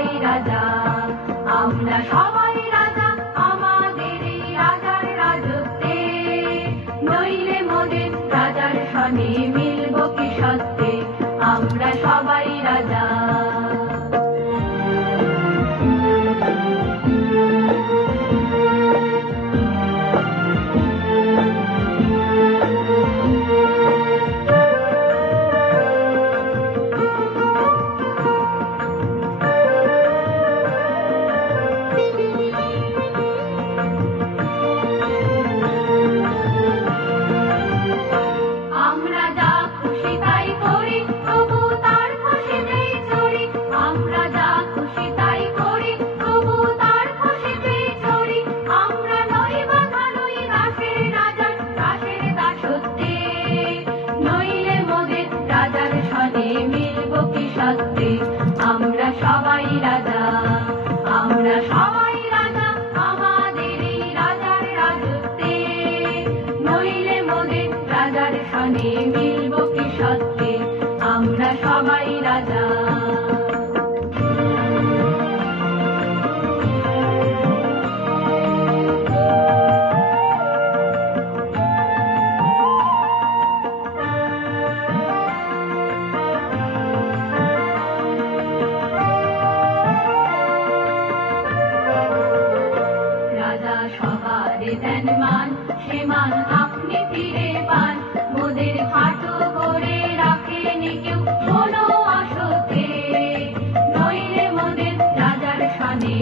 সবাই রাজা, আমরা সবাই রাজা আমাদের এই রাজার রাজত্বে, নইলে মোদের রাজার সনে মিলব কি সত্যে, আমরা সবাই রাজা। আমরা সবাই রাজা, আমরা সবাই রাজা আমাদের এই রাজার রাজত্বে, নইলে মোদের রাজার সনে মিলব কি সত্যে, আমরা সবাই রাজা। দেন মান, সে মান আপনি ফিরে পান, মোদের খাটো করে রাখেন কেউ কোনো আসতে, নইলে মোদের রাজার সনে